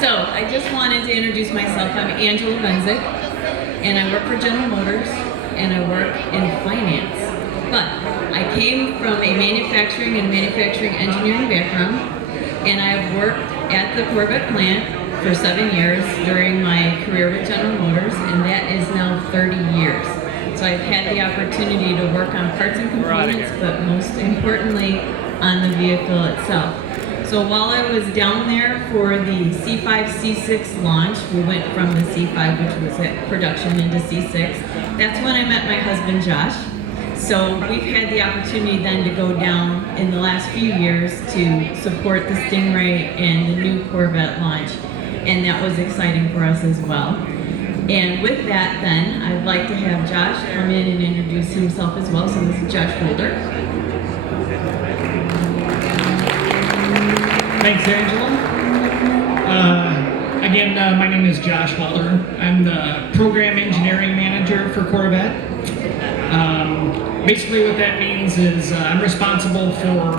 So I just wanted to introduce myself. I'm Angela Benczik, and I work for General Motors, and I work in finance. But I came from a manufacturing engineering background, and I've worked at the Corvette plant for 7 years during my career with General Motors, and that is now 30 years. So I've had the opportunity to work on parts and components, but most importantly, on the vehicle itself. So while I was down there for the C5, C6 launch, we went from the C5, which was at production, into C6. That's when I met my husband, Josh. So we've had the opportunity then to go down in the last few years to support the Stingray and the new Corvette launch. And that was exciting for us as well. And with that then, I'd like to have Josh come in and introduce himself as well. So this is Josh Holder. Thanks, Angela. Again, my name is Josh Holder. I'm the Program Engineering Manager for Corvette. Basically what that means is I'm responsible for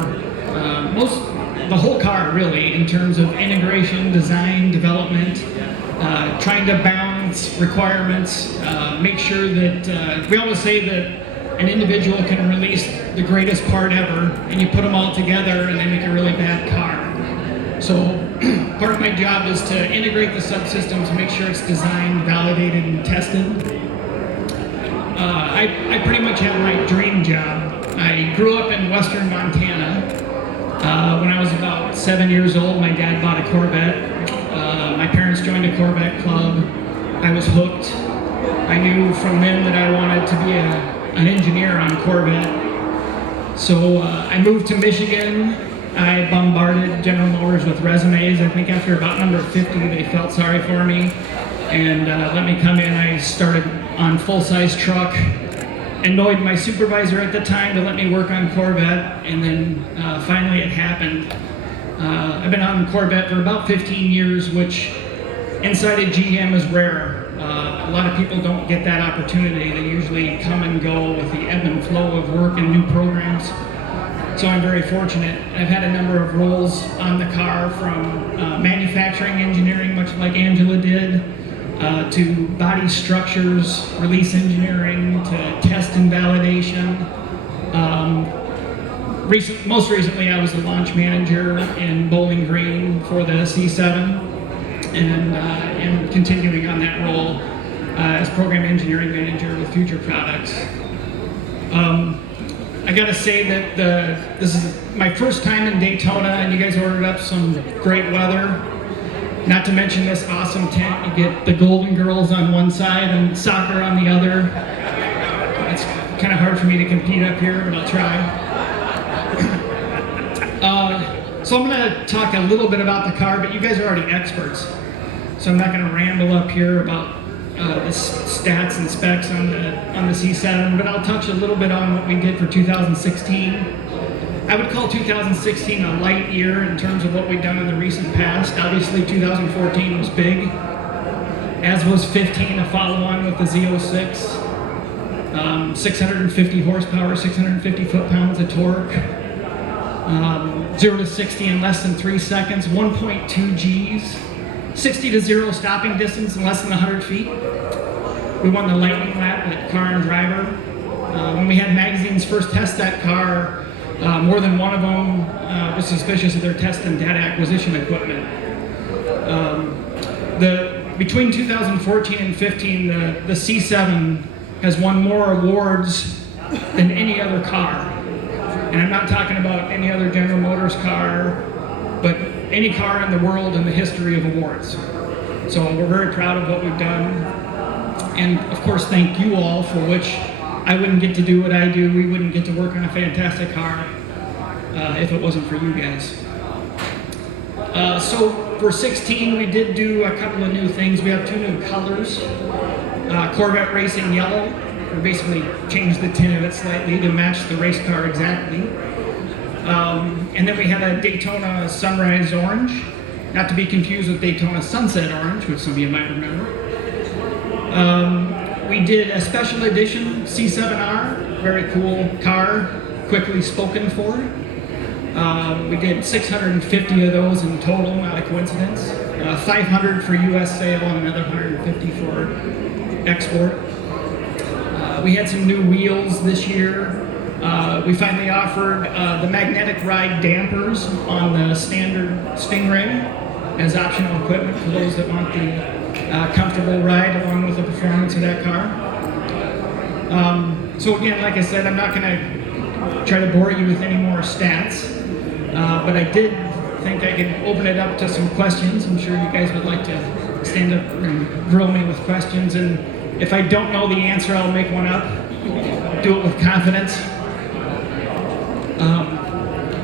the whole car, really, in terms of integration, design, development, trying to balance requirements, make sure that, we always say that an individual can release the greatest part ever, and you put them all together and they make a really bad car. So part of my job is to integrate the subsystem to make sure it's designed, validated, and tested. I pretty much have my dream job. I grew up in western Montana. When I was about 7 years old, my dad bought a Corvette. My parents joined a Corvette club. I was hooked. I knew from then that I wanted to be an engineer on Corvette. So I moved to Michigan. I bombarded General Motors with resumes. I think after about number 50, they felt sorry for me and let me come in. I started on full-size truck, annoyed my supervisor at the time to let me work on Corvette, and then finally it happened. I've been on Corvette for about 15 years, which inside of GM is rare. A lot of people don't get that opportunity. They usually come and go with the ebb and flow of work and new programs. So I'm very fortunate. I've had a number of roles on the car, from manufacturing engineering, much like Angela did, to body structures, release engineering, to test and validation. Most recently, I was the launch manager in Bowling Green for the C7, and continuing on that role as program engineering manager with future products. I gotta say that this is my first time in Daytona, and you guys ordered up some great weather. Not to mention this awesome tent. You get the Golden Girls on one side and soccer on the other. It's kind of hard for me to compete up here, but I'll try. So I'm gonna talk a little bit about the car, but you guys are already experts. So I'm not gonna ramble up here about the stats and specs on the C7, but I'll touch a little bit on what we did for 2016. I would call 2016 a light year in terms of what we've done in the recent past. Obviously 2014 was big, as was 15, a follow-on with the Z06. 650 horsepower, 650 foot-pounds of torque. 0 to 60 in less than 3 seconds, 1.2 Gs. 60 to 0 stopping distance in less than 100 feet. We won the lightning lap at Car and Driver. When we had magazines first test that car, more than one of them was suspicious of their test and data acquisition equipment. Between 2014 and 15, the C7 has won more awards than any other car. And I'm not talking about any other General Motors car, but any car in the world in the history of awards. So we're very proud of what we've done. And of course, thank you all, for which I wouldn't get to do what I do. We wouldn't get to work on a fantastic car if it wasn't for you guys. So for 16, we did do a couple of new things. We have 2 new colors. Corvette Racing Yellow. We basically changed the tint of it slightly to match the race car exactly. And then we have a Daytona Sunrise Orange, not to be confused with Daytona Sunset Orange, which some of you might remember. We did a special edition C7R, very cool car, quickly spoken for. We did 650 of those in total, not a coincidence. 500 for U.S. sale and another 150 for export. We had some new wheels this year. We finally offered the magnetic ride dampers on the standard Stingray as optional equipment for those that want the comfortable ride along with the performance of that car. So again, like I said, I'm not going to try to bore you with any more stats, but I did think I could open it up to some questions. I'm sure you guys would like to stand up and grill me with questions, and if I don't know the answer, I'll make one up. Do it with confidence.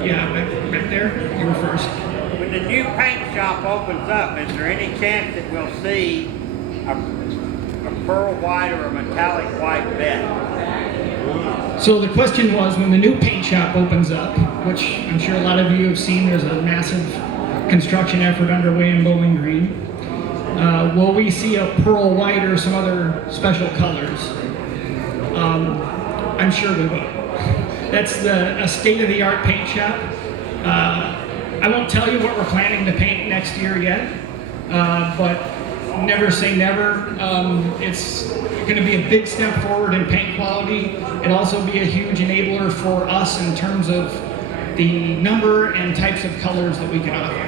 Yeah, back there, you were first. When the new paint shop opens up, is there any chance that we'll see a pearl white or a metallic white Vette? So the question was, when the new paint shop opens up, which I'm sure a lot of you have seen, there's a massive construction effort underway in Bowling Green. Will we see a pearl white or some other special colors? I'm sure we will. That's a state-of-the-art paint shop. I won't tell you what we're planning to paint next year yet, but never say never. It's going to be a big step forward in paint quality. It'll also be a huge enabler for us in terms of the number and types of colors that we can offer.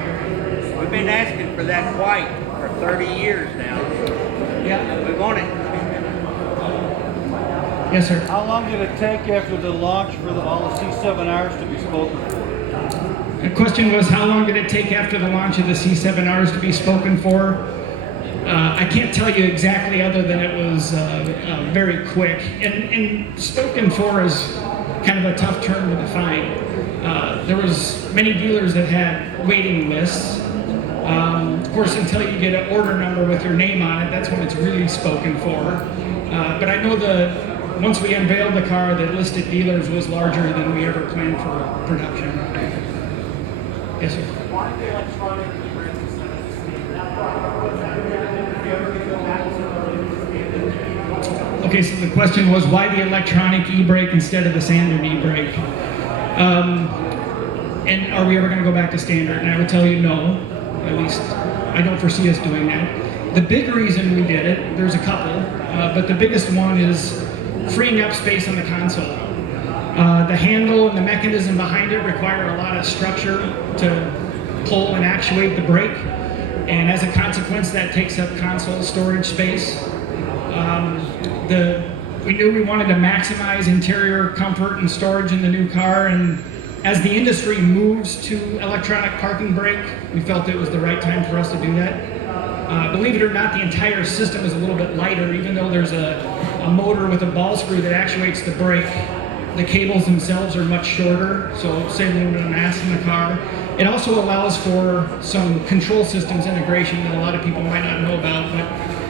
We've been asking for that white for 30 years now. Yeah. We want it. Yes, sir. How long did it take after the launch for all the C7Rs to be spoken for? The question was, how long did it take after the launch of the C7Rs to be spoken for? I can't tell you exactly, other than it was very quick. And spoken for is kind of a tough term to define. There was many dealers that had waiting lists. Of course, until you get an order number with your name on it, that's when it's really spoken for. But I know once we unveiled the car, the listed dealers was larger than we ever planned for production. Yes, sir. Okay, so the question was, why the electronic e-brake instead of the standard e-brake? And are we ever going to go back to standard? And I would tell you no. At least I don't foresee us doing that. The big reason we did it, there's a couple, but the biggest one is freeing up space on the console. The handle and the mechanism behind it require a lot of structure to pull and actuate the brake, and as a consequence that takes up console storage space. We knew we wanted to maximize interior comfort and storage in the new car, and as the industry moves to electronic parking brake, we felt it was the right time for us to do that. Believe it or not, the entire system is a little bit lighter, even though there's a motor with a ball screw that actuates the brake. The cables themselves are much shorter, so save a little bit of mass in the car. It also allows for some control systems integration that a lot of people might not know about. But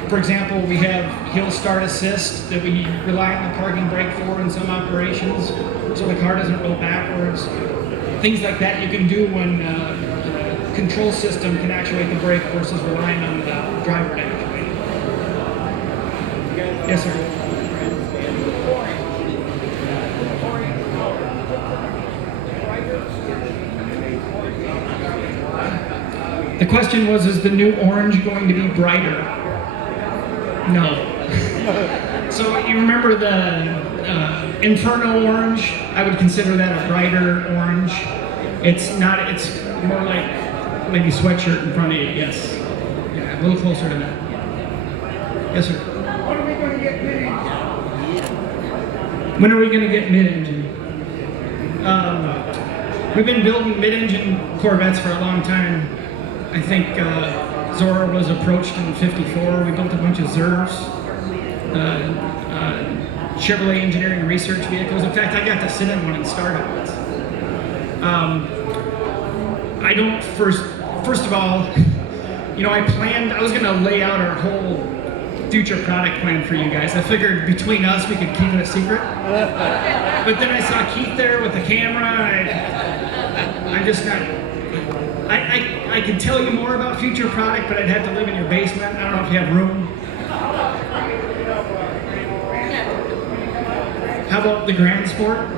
for example, we have hill start assist that we rely on the parking brake for in some operations, so the car doesn't roll backwards. Things like that you can do when the control system can actuate the brake versus relying on the driver to actuate it. Yes, sir. The question was, is the new orange going to be brighter? No. So you remember the Inferno orange? I would consider that a brighter orange. It's not, it's more like maybe sweatshirt in front of you, yes. Yeah, a little closer to that. Yes, sir. When are we going to get mid-engine? When are we going to get mid-engine? We've been building mid-engine Corvettes for a long time. I think Zora was approached in '54. We built a bunch of Zervs, Chevrolet engineering research vehicles. In fact, I got to sit in one and start it once. I don't, first of all, you know, I was going to lay out our whole future product plan for you guys. I figured between us we could keep it a secret. But then I saw Keith there with the camera. I'm just not, I could tell you more about future product, but I'd have to live in your basement. I don't know if you have room. How about the Grand Sport?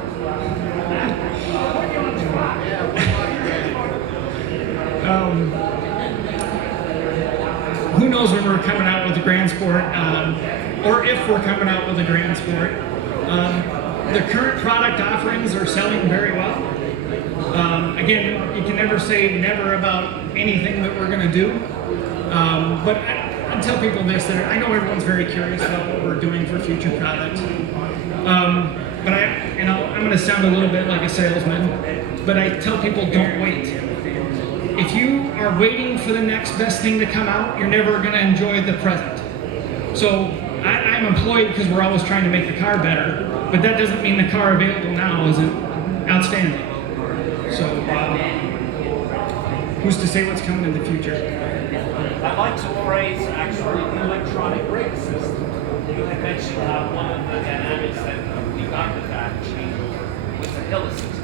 knows when we're coming out with a Grand Sport, or if we're coming out with a Grand Sport. The current product offerings are selling very well. Again, you can never say never about anything that we're going to do. But I tell people this, that I know everyone's very curious about what we're doing for future products. But I'm going to sound a little bit like a salesman, but I tell people don't wait. If you are waiting for the next best thing to come out, you're never going to enjoy the present. So I'm employed because we're always trying to make the car better, but that doesn't mean the car available now isn't outstanding. So who's to say what's coming in the future? I'd like to praise actually the electronic brake system. You had mentioned how one of the dynamics that we got with that changeover was the hill assist.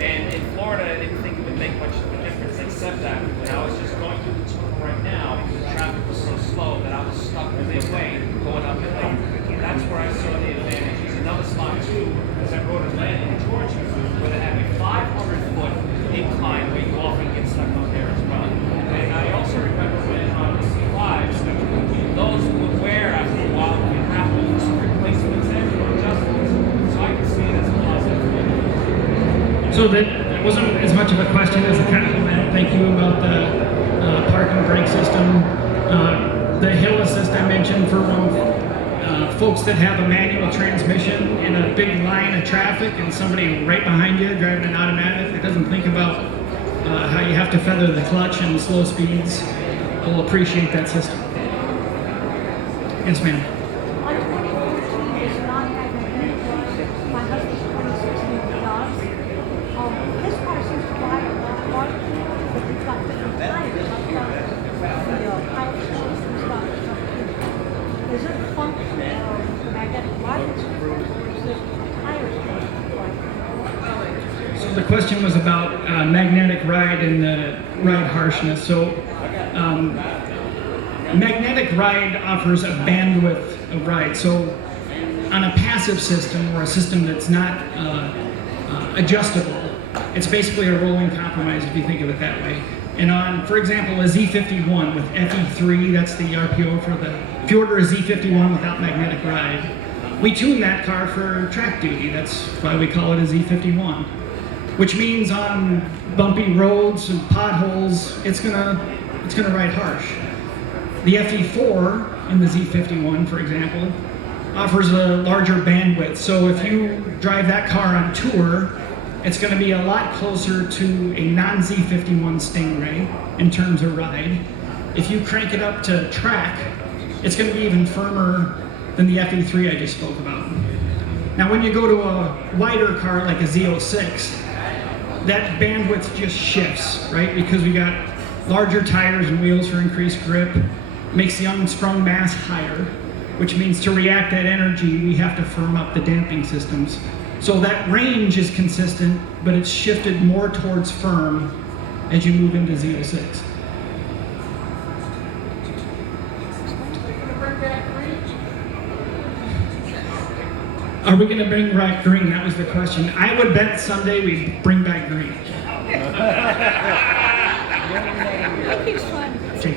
And in Florida, I didn't think it would make much of a difference, except that when I was just going through the tunnel right now, the traffic was so slow that I was stuck midway going up the hill. That's where I saw the advantages. Another spot too is I rode Atlanta in Georgia, where they have a 500-foot incline where you often get stuck up there as well. And I also remember when on the C5s, those would wear after a while and have to do some replacements and or adjustments. So I can see it as a positive. So that wasn't as much of a question as a compliment. Thank you about the parking brake system. The hill assist I mentioned for folks that have a manual transmission in a big line of traffic and somebody right behind you driving an automatic that doesn't think about how you have to feather the clutch and slow speeds will appreciate that system. Yes, ma'am. My 2014 is not magnetic. My husband's 2016 does. His car seems to drive a lot farther, but we've got different tires. I've got the pilot shoes and stuff. Is it a function of the magnetic ride that's different, or is it tires different? So the question was about magnetic ride and the ride harshness. So magnetic ride offers a bandwidth of ride. So on a passive system or a system that's not adjustable, it's basically a rolling compromise if you think of it that way. And on, for example, a Z51 with FE3, that's the RPO for if you order a Z51 without magnetic ride, we tune that car for track duty. That's why we call it a Z51. Which means on bumpy roads and potholes, it's gonna ride harsh. The FE4 in the Z51, for example, offers a larger bandwidth. So if you drive that car on tour, it's gonna be a lot closer to a non-Z51 Stingray in terms of ride. If you crank it up to track, it's gonna be even firmer than the FE3 I just spoke about. Now when you go to a wider car like a Z06, that bandwidth just shifts, right? Because we got larger tires and wheels for increased grip, makes the unsprung mass higher, which means to react that energy, we have to firm up the damping systems. So that range is consistent, but it's shifted more towards firm as you move into Z06. Are we going to bring back green? That was the question. I would bet someday we bring back green. I keep trying to see.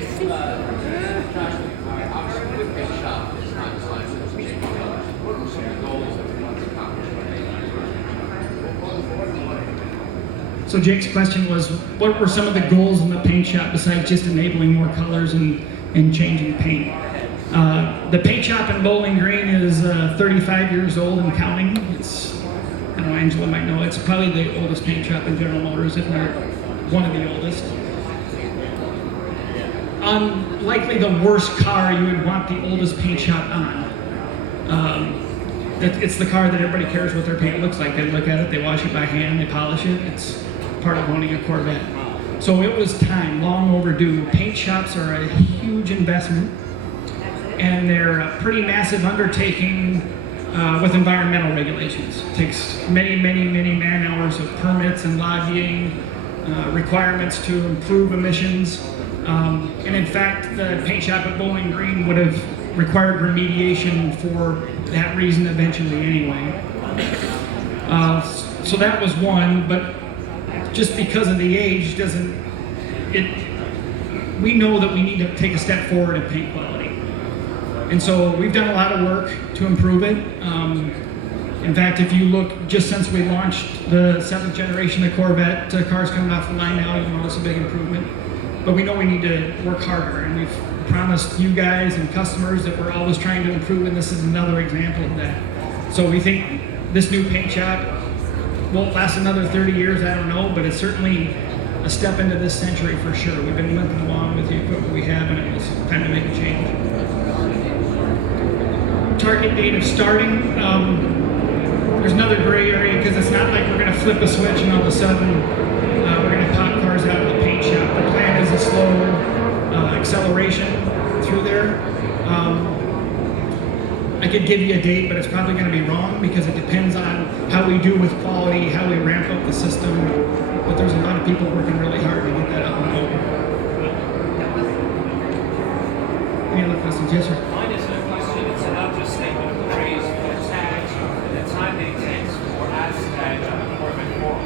So Jake's question was, what were some of the goals in the paint shop besides just enabling more colors and changing paint? The paint shop in Bowling Green is 35 years old and counting. It's, I don't know, Angela might know, it's probably the oldest paint shop in General Motors, if not one of the oldest. On likely the worst car you would want the oldest paint shop on. It's the car that everybody cares what their paint looks like. They look at it, they wash it by hand, they polish it. It's part of owning a Corvette. So it was time, long overdue. Paint shops are a huge investment, and they're a pretty massive undertaking with environmental regulations. It takes many, many, many man hours of permits and lobbying, requirements to improve emissions. And in fact, the paint shop at Bowling Green would have required remediation for that reason eventually anyway. So that was one, but just because of the age we know that we need to take a step forward in paint quality. And so we've done a lot of work to improve it. In fact, if you look just since we launched the 7th generation of Corvette, cars coming off the line now, you'll notice a big improvement. But we know we need to work harder, and we've promised you guys and customers that we're always trying to improve, and this is another example of that. So we think this new paint shop won't last another 30 years, I don't know, but it's certainly a step into this century for sure. We've been limping along with the equipment we have, and it was time to make a change. Target date of starting, there's another gray area because it's not like we're going to flip a switch and all of a sudden we're going to pop cars out of the paint shop. The plan is a slow acceleration through there. I could give you a date, but it's probably going to be wrong because it depends on how we do with quality, how we ramp up the system. But there's a lot of people working really hard to get that up and going. Any other questions? Yes, sir. Mine isn't a question, it's an object statement of praise for tags and the time that it takes for us tags on the Corvette forum.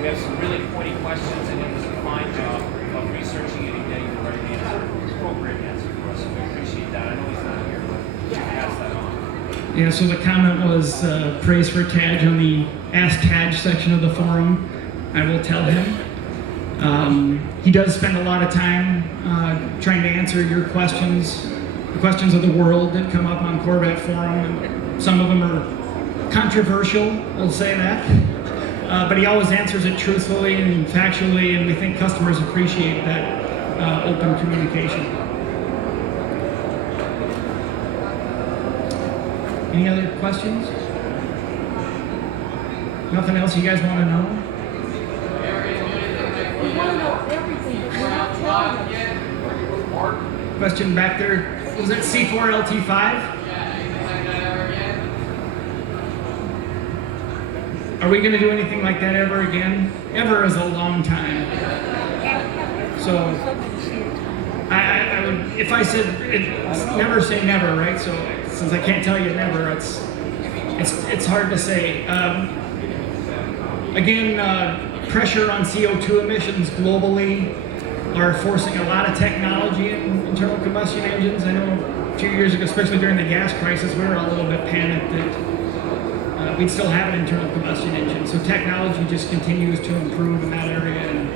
We have some really pointy questions, and it was a fine job of researching it and getting the right answer, appropriate answer for us. So we appreciate that. I know he's not here, but we should pass that on. Yeah, so the comment was praise for Taj on the Ask Taj section of the forum. I will tell him. He does spend a lot of time trying to answer your questions, the questions of the world that come up on Corvette forum. And some of them are controversial, we'll say that. But he always answers it truthfully and factually, and we think customers appreciate that open communication. Any other questions? Nothing else you guys want to know? We want to know everything, but we're not telling you. Question back there, was that C4 LT5? Are we going to do anything like that ever again? Ever is a long time. So I would, if I said it, never say never, right? So since I can't tell you never, it's hard to say. Again, pressure on CO2 emissions globally are forcing a lot of technology in internal combustion engines. I know a few years ago, especially during the gas crisis, we were all a little bit panicked that we'd still have an internal combustion engine. So technology just continues to improve in that area, and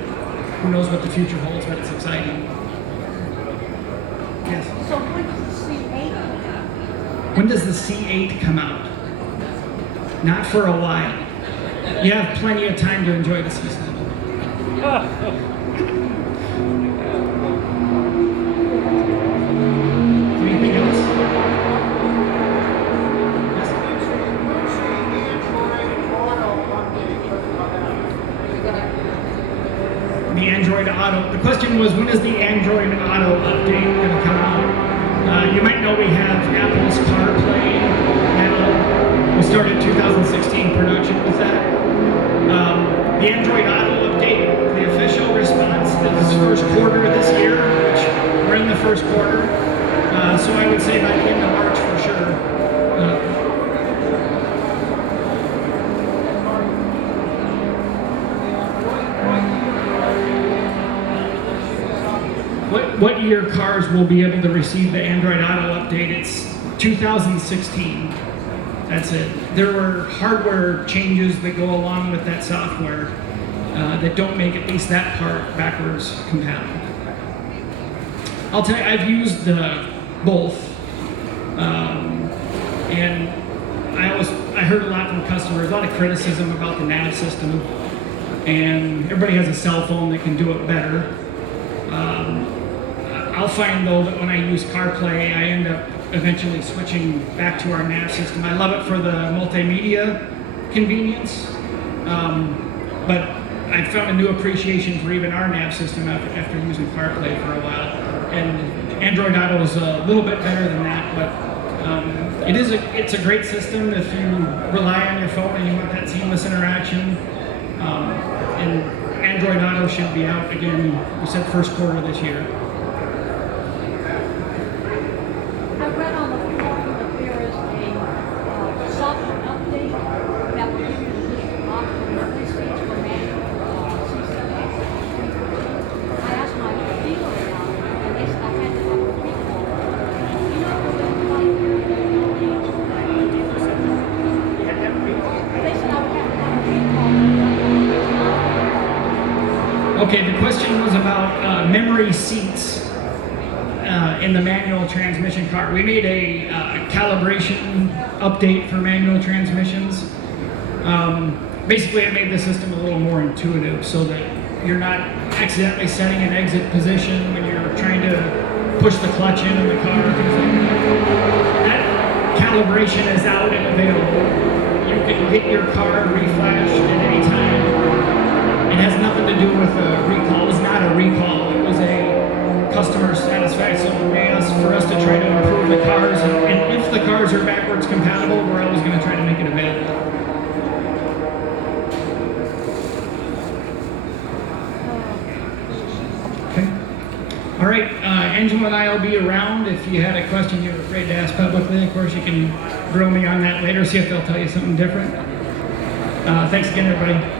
who knows what the future holds, but it's exciting. Yes? So when does the C8 When does the C8 come out? Not for a while. You have plenty of time to enjoy the C7. Anything else? Yes? The Android Auto. The question was, when is the Android Auto update going to come out? You might know we have Apple's CarPlay now. We started 2016 production with that. The Android Auto update, the official response is first quarter this year, which we're in the first quarter. So I would say by the end of March for sure. What year cars will be able to receive the Android Auto update? It's 2016. That's it. There were hardware changes that go along with that software that don't make at least that part backwards compatible. I'll tell you, I've used both, and I heard a lot from customers, a lot of criticism about the nav system, and everybody has a cell phone that can do it better. I'll find though that when I use CarPlay, I end up eventually switching back to our nav system. I love it for the multimedia convenience, but I've found a new appreciation for even our nav system after using CarPlay for a while. And Android Auto is a little bit better than that, but it's a great system if you rely on your phone and you want that seamless interaction. And Android Auto should be out again, we said first quarter this year. I read on the forum that there is a software update that will give you the additional option memory speeds for manual C7. I asked my dealer about it, Okay, the question was about memory seats in the manual transmission car. We made a calibration update for manual transmissions. Basically, it made the system a little more intuitive so that you're not accidentally setting an exit position when you're trying to push the clutch in the car. Things like that. That calibration is out and available. You can get your car reflashed at any time. It has nothing to do with a recall. It was not a recall. It was a customer satisfaction way for us to try to improve the cars. And if the cars are backwards compatible, we're always going to try to make it available. Okay. All right. Angela and I will be around. If you had a question you're afraid to ask publicly, of course, you can grill me on that later, see if they'll tell you something different. Thanks again, everybody.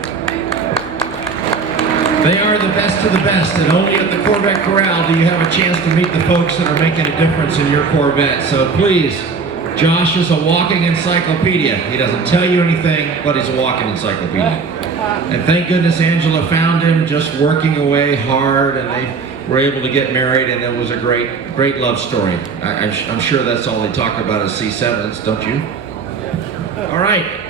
They are the best of the best, and only at the Corvette Corral do you have a chance to meet the folks that are making a difference in your Corvette. So please, Josh is a walking encyclopedia. He doesn't tell you anything, but he's a walking encyclopedia. And thank goodness Angela found him just working away hard, and they were able to get married, and it was a great love story. I'm sure that's all they talk about is C7s, don't you? All right.